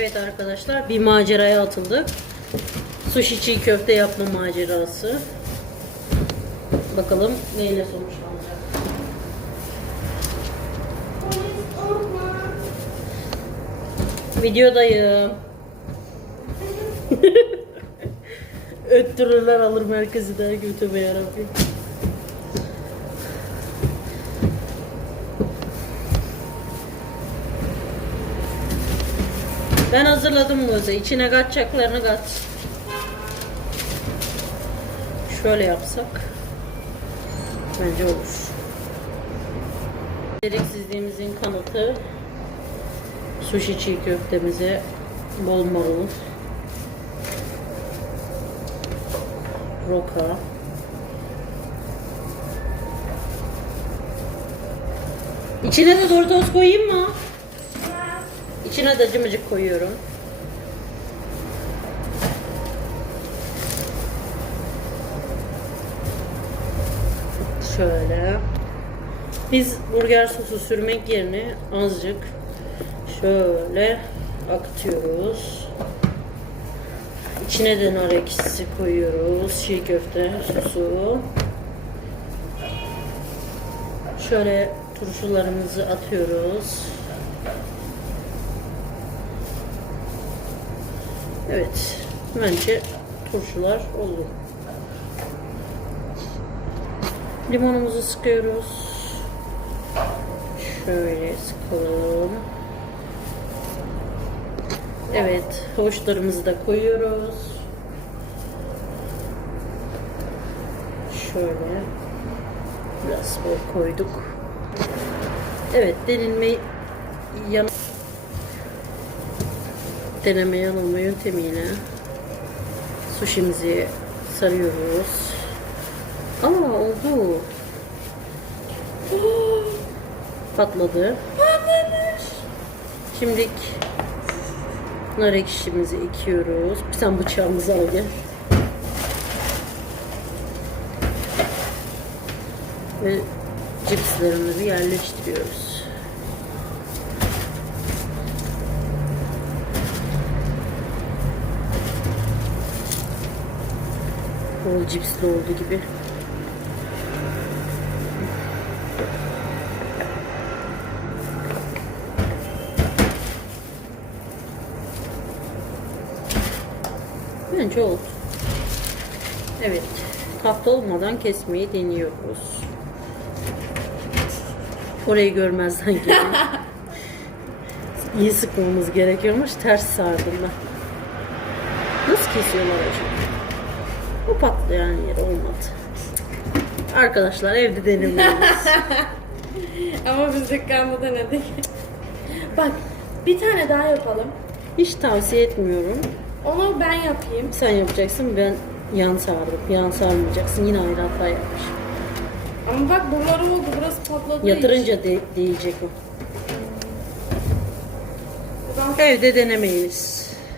Evet arkadaşlar bir maceraya atıldık. Sushi çiğ köfte yapma macerası. Bakalım neyle sonuçlanacak. Videodayım. Öttürürler alır merkezi de götüme yarabbim. Ben hazırladım muzu. İçine katacaklarını kat. Şöyle yapsak bence olur. Beceriksizliğimizin kanıtı sushi çiğ köftemize bol marul, roka, İçine de Doritos koyayım mı? İçine de cımıcık koyuyorum. Şöyle. Biz burger sosu sürmek yerine azıcık şöyle akıtıyoruz. İçine de nar ekşisi koyuyoruz. Çiğ köfte sosu. Şöyle turşularımızı atıyoruz. Evet. Bence turşular oldu. Limonumuzu sıkıyoruz. Şöyle sıkalım. Evet. Havuçlarımızı da koyuyoruz. Şöyle. Biraz bol koyduk. Evet. Denilme yan deneme yanılma yöntemiyle sushimizi sarıyoruz. Aa oldu. Patladı. Şimdi nar ekşimizi ekiyoruz. Sen bıçağımızı al gel. Ve cipslerimizi yerleştiriyoruz. Bol cipsli oldu gibi. Bence oldu. Evet. Tahta olmadan kesmeyi deniyoruz. Orayı görmezden gelin. İyi sıkmamız gerekiyormuş. Ters sardım ben. Nasıl kesiyorlar acaba? Bu patlayan yer olmadı. Arkadaşlar evde denemiyoruz. Ama biz dükkanda denedik. Bak bir tane daha yapalım. Hiç tavsiye etmiyorum. Onu ben yapayım. Sen yapacaksın ben yan sardım. Yan sarmayacaksın. Yine aynı hata yapmış. Ama bak buraları oldu. Burası patladı. Yatırınca de, değecek o. Ben Evde denemeyiz.